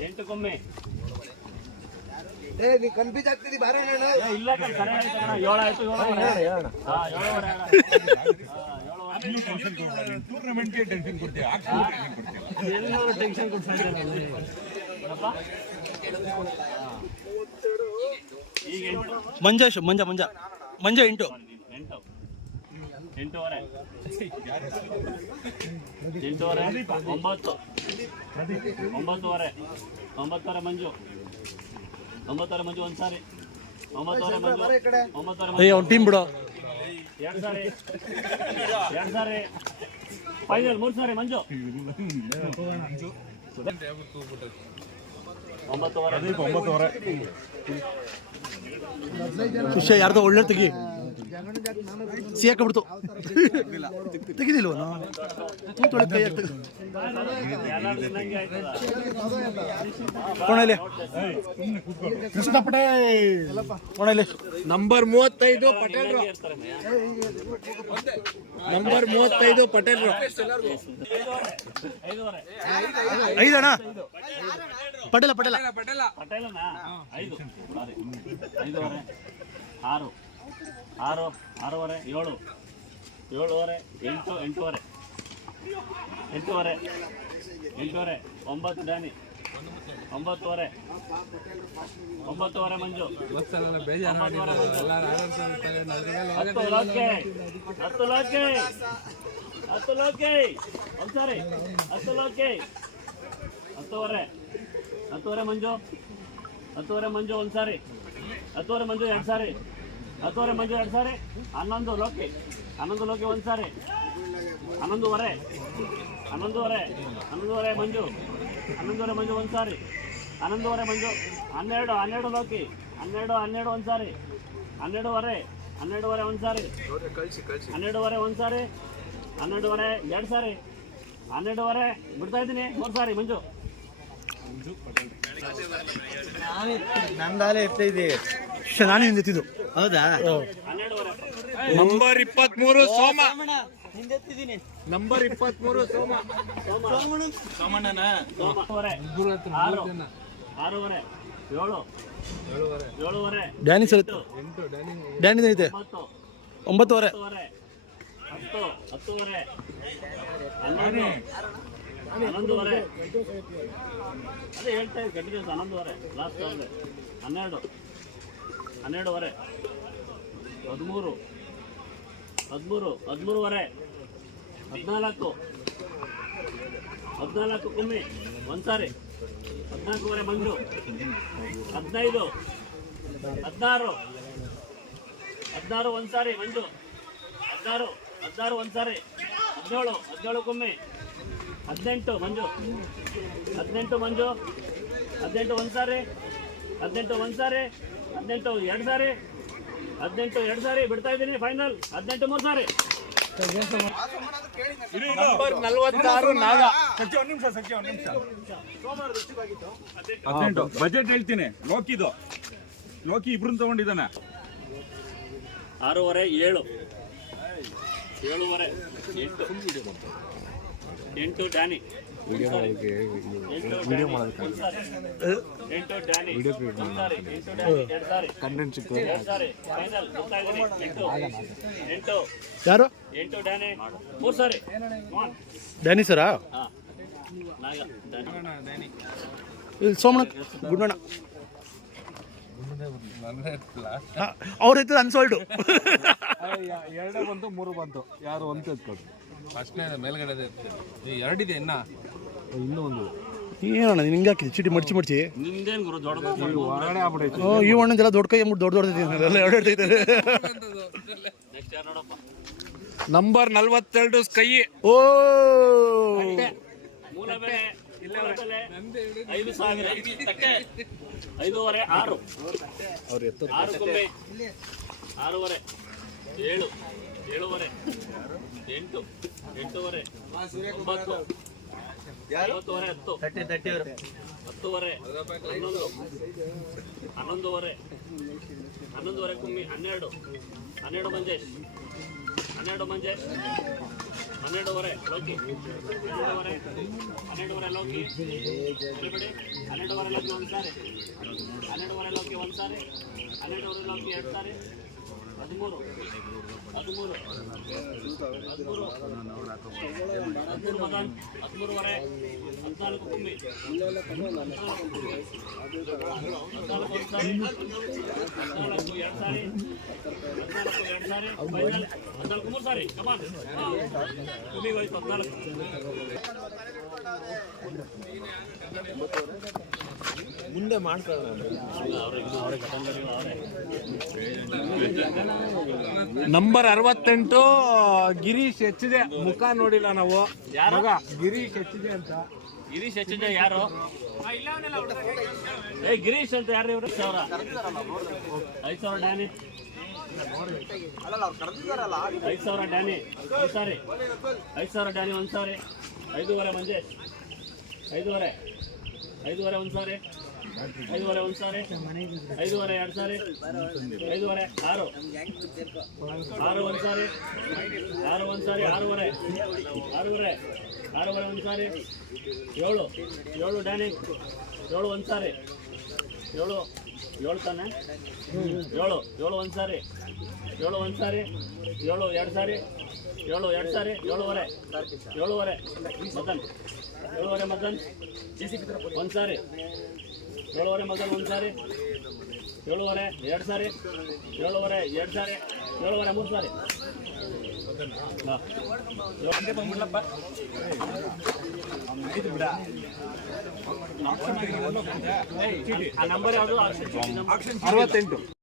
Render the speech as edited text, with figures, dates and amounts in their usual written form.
ಎಂಟು ಕೊಮ್ಮೆ ನೀ ಕನ್ಫ್ಯೂಸ್ ಆಗ್ತಿದ್ದಿ ಬಾರ ಇಲ್ಲ ಏಳಾಯ್ತು ಟೂರ್ನಮೆಂಟ್ಗೆ ಟೆನ್ಷನ್ ಕೊಡ್ತೀವಿ ಎಲ್ಲರೂ ಟೆನ್ಷನ್ ಕೊಡ್ತಾರೆ ಈಗ ಮಂಜ 8 ಎಂಟೂವರೆ 9 ಮಂಜು 9 ಒಂದ್ಸಾರಿ 9 ಮಂಜು 9 ಟೀಮ್ ಬಿಡು 2 ಸಾರಿ ಫೈನಲ್ 3 ಸಾರಿ ಮಂಜು 9 ಖುಷಿ ಯಾರ್ದೋ ಒಳ್ಳೆ ತೆಗಿ ಸಿಕ್ಕಾಬಿಡ್ತು ತೆಗಿದಿಲ್ವ ಕೃಷ್ಣ ಪಟೇಲ್ ನಂಬರ್ 35 ಪಟೇಲ್ರು ನಂಬರ್ 35 ಪಟೇಲ್ರು 5 ಅಣ್ಣ ಪಟೇಲ ಪಟೇಲನಾ 5 5 6 6 7 7 8 8 9 ಡ್ಯಾನಿ 9 ಮಂಜು 10 ಲೋಕೆ ಒಂದ್ಸಾರಿ 10 ಲೋಕೆ 10 ಮಂಜು 10 ಮಂಜು ಒಂದ್ಸಾರಿ 10 ಮಂಜು 2 ಸಾರಿ 10 ಮಂಜು 2 ಸಾರಿ 11 ಲೋಕೆ ಒಂದ್ಸಾರಿ 11 ಮಂಜು 11 ಮಂಜು ಒಂದ್ಸಾರಿ 11 ಮಂಜು 12 ಲೋಕೆ 12 ಒಂದ್ಸಾರಿ 12 ಒಂದ್ಸಾರಿ 12 ಒಂದ್ಸಾರಿ 12 2 ಸಾರಿ 12 ಬಿಡ್ತಾ ಇದ್ದೀನಿ 3 ಸಾರಿ ಮಂಜು ನಂದಾಲೆ ಎತ್ತಿದೆ ನಾನು ಹಿಂದೆತ್ತಿದ್ದು ಹೌದಾ 12 ನಂಬರ್ 23 ಸೋಮ ನಂಬರ್ 23 ಸೋಮ ಸೋಮಣ್ಣನ 7 ಡ್ಯಾನಿ ಸರ್ ಡ್ಯಾನಿ ಐತೆ 9 11 ಅದೇ ಹೇಳ್ತಾ ಇದ್ದೆ ಕಂಟಿನ್ಯೂಸ್ 11 ಲಾಸ್ಟ್ 12 13 14 ಕುಮ್ಮಿ ಒಂದ್ಸಾರಿ 14 ಮಂಜು 15 16 ಒಂದ್ಸಾರಿ ಮಂಜು 16 ಒಂದ್ಸಾರಿ 17 ಕುಮ್ಮಿ 18 ಮಂಜು 18 ಒಂದ್ಸಾರಿ 18 2 ಸಾರಿ 18 2 ಸಾರಿ ಬಿಡ್ತಾ ಇದ್ದೀನಿ ಫೈನಲ್ 18 3 ಸಾರಿ ನಂಬರ್ 46 ನಾಗ ಸತ್ಯ ಒಂದು ನಿಮಿಷ 18 ಬಜೆಟ್ ಹೇಳ್ತೀನಿ ಲೋಕಿ ಇಬ್ರನ್ನ ತಗೊಂಡಿದ್ದಾನೆ 6 7 8 ಡ್ಯಾನಿ 8 ಡ್ಯಾನಿ 2 ಸಾರಿ ಕಂಟೆಂಟ್ ಸಿಕ್ತು 2 ಸಾರಿ ಫೈನಲ್ ಬಿಡ್ತಾ ಇದ್ದೀನಿ 8 ಯಾರು 8 ಡ್ಯಾನಿ 3 ಸಾರಿ ಡ್ಯಾನಿ ಸರಾ ನಾಗ ಡ್ಯಾನಿ ಇಲ್ಲಿ ಸೋಮಣ್ಣ ಗುಡ್ಡಣ್ಣ ಅವ್ರ ಇತ್ತು ಅನ್ಸೋಲ್ಡು 2 ಬಂತು 3 ಬಂತು ಯಾರು ಒಂದು ಎತ್ಕೊಂಡು ಫಸ್ಟ್ನೇ ಮೇಲ್ಗಡೆ ಎರಡಿದೆ ಇನ್ನೂ ಒಂದು ಏನಣ್ಣ ನಿಂಗೆ ಹಾಕಿದೆ ಚೀಟಿ ಮಡ್ಚಿ ನಿಂದೇನು ಗುರು ದೊಡ್ಡದು ಹೊರಗಡೆ ಆಗ್ಬಿಟ್ಟೈತೆ ಈ ಅಣ್ಣಂದೆಲ್ಲ ದೊಡ್ಡ ಕೈ ದೊಡ್ಡದೈತೆ ಎರಡು ಹಿಡ್ತೈತೆ ನೆಕ್ಸ್ಟ್ ಯಾರು ನೋಡಪ್ಪ ನಂಬರ್ 42 ಸ್ಕೈ ಓ ಮೂಲ ಬೆಲೆ 5,000 ತಟ್ಟೆ 5.5 6 ಅವ್ರು ಎತ್ತ 6 ಕೊಂಬೆ 6.5 7 7.5 8 8.5 9 9.5 10 10.5 11 ಕುಮ್ಮಿ 12 12 ಮಂಜೇಶ್ 12 ಮಂಜೇಶ್ 12ವರೆ ಲೋಕಿ 12ವರೆ ಲೋಕಿ ಬಿಡಿ 12ವರೆ ಲೋಕಿ ಒಂದು ಸಾರಿ 12ವರೆ ಲೋಕಿ ಒಂದು ಸಾರಿ 12ವರೆ ಲೋಕಿ ಎರಡು ಸಾರಿ 13 ಮಗನ್ 13ವರೆ 14 ಕುಂಬಿ 14 ಒಂದು ಸಾರಿ 14 ಎರಡು ಸಾರಿ 14 ಮೂರು ಸಾರಿ ಕಮಾನ್ ಕುಂಬಿ ಹೋಯ್ತು 14 ಮುಂದೆ ಮಾಡ್ಕೊಳ್ಳೋಣ. ನಂಬರ್ 68 ಗಿರೀಶ್ ಹೆಚ್ಚಿದೆ. ಮುಖ ನೋಡಿಲ್ಲ ನಾವು. ಯಾರು? ಮಗ ಗಿರೀಶ್ ಹೆಚ್ಚಿದೆ ಅಂತ. ಗಿರೀಶ್ ಹೆಚ್ಚಿದೆ ಯಾರು? ಗಿರೀಶ್ ಅಂತ ಯಾರು ಇವರು? 5,000 ಡ್ಯಾನಿ 5,000 ಡ್ಯಾನಿ ಒಂದು ಸಾರಿ 5,000 ಡ್ಯಾನಿ ಒಂದು ಸಾರಿ 5ವರೆ ಮಂಜೇಶ್ 5ವರೆ ಒಂದು ಸಾರಿ 5ವರೆ ಒಂದು ಸಾರಿ 5ವರೆ ಎರಡು ಸಾರಿ 5ವರೆ 6 ಒಂದು ಸಾರಿ 6 ಒಂದು ಸಾರಿ 6ವರೆ ಒಂದು ಸಾರಿ 7 ಡ್ಯಾನಿ 7 ಒಂದು ಸಾರಿ 7 ತಾನೆ 7 ಒಂದು ಸಾರಿ 7 ಒಂದು ಸಾರಿ 7 ಎರಡು ಸಾರಿ 7 ಸಾರಿ 7ವರೆ ಮದನ್ 7ವರೆ ಮದನ್ ಒಂದು ಸಾರಿ 7ವರೆ ಮದನ್ ಒಂದು ಸಾರಿ 7ವರೆ ಎರಡು ಸಾರಿ 7ವರೆ ಎರಡು ಸಾರಿ 7ವರೆ ಮೂರು ಸಾರಿ ಆ ನಂಬರ್ ಯಾವುದು? 68